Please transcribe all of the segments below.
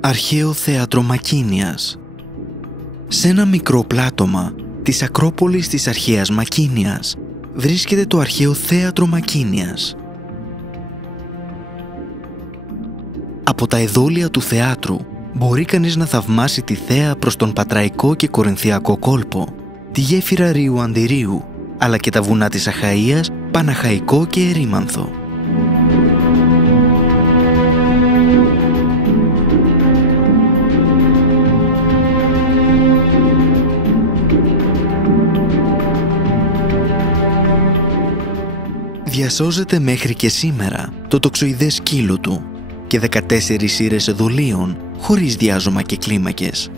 Αρχαίο θέατρο Μακίνιας. Σε ένα μικρό πλάτωμα της Ακρόπολης της αρχαίας Μακίνιας βρίσκεται το αρχαίο θέατρο Μακίνιας. Από τα εδόλια του θεάτρου μπορεί κανείς να θαυμάσει τη θέα προς τον Πατραϊκό και Κορινθιακό κόλπο, τη γέφυρα Ρίου Αντιρίου, αλλά και τα βουνά της Αχαΐας, Παναχαϊκό και Ερήμανθο. Διασώζεται μέχρι και σήμερα το τοξοειδές σκύλο του και 14 σύρες εδωλίων χωρίς διάζωμα και κλίμακες.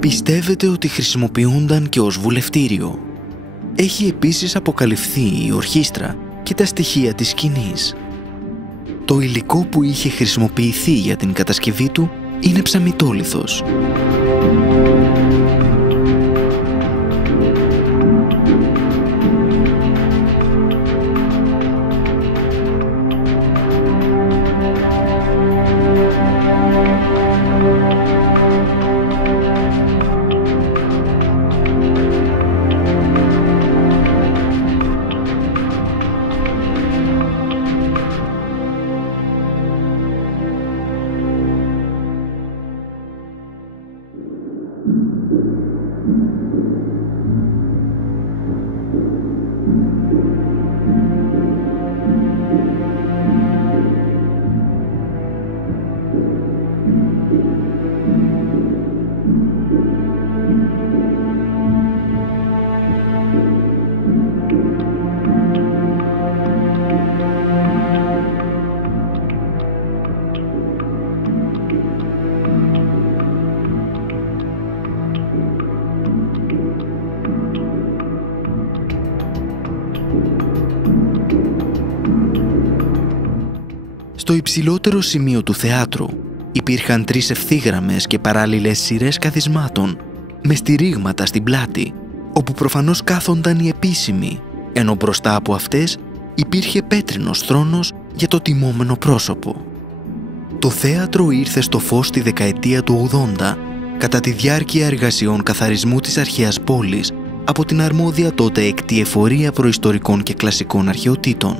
Πιστεύετε ότι χρησιμοποιούνταν και ως βουλευτήριο. Έχει επίσης αποκαλυφθεί η ορχήστρα και τα στοιχεία της σκηνής. Το υλικό που είχε χρησιμοποιηθεί για την κατασκευή του είναι ψαμιτόλιθος. Στο υψηλότερο σημείο του θεάτρου υπήρχαν 3 ευθύγραμμες και παράλληλες σειρές καθισμάτων με στηρίγματα στην πλάτη, όπου προφανώς κάθονταν οι επίσημοι, ενώ μπροστά από αυτές υπήρχε πέτρινος θρόνος για το τιμόμενο πρόσωπο. Το θέατρο ήρθε στο φως τη δεκαετία του 80 κατά τη διάρκεια εργασιών καθαρισμού της αρχαίας πόλης από την αρμόδια τότε Εκτή Εφορία Προϊστορικών και Κλασικών Αρχαιοτήτων.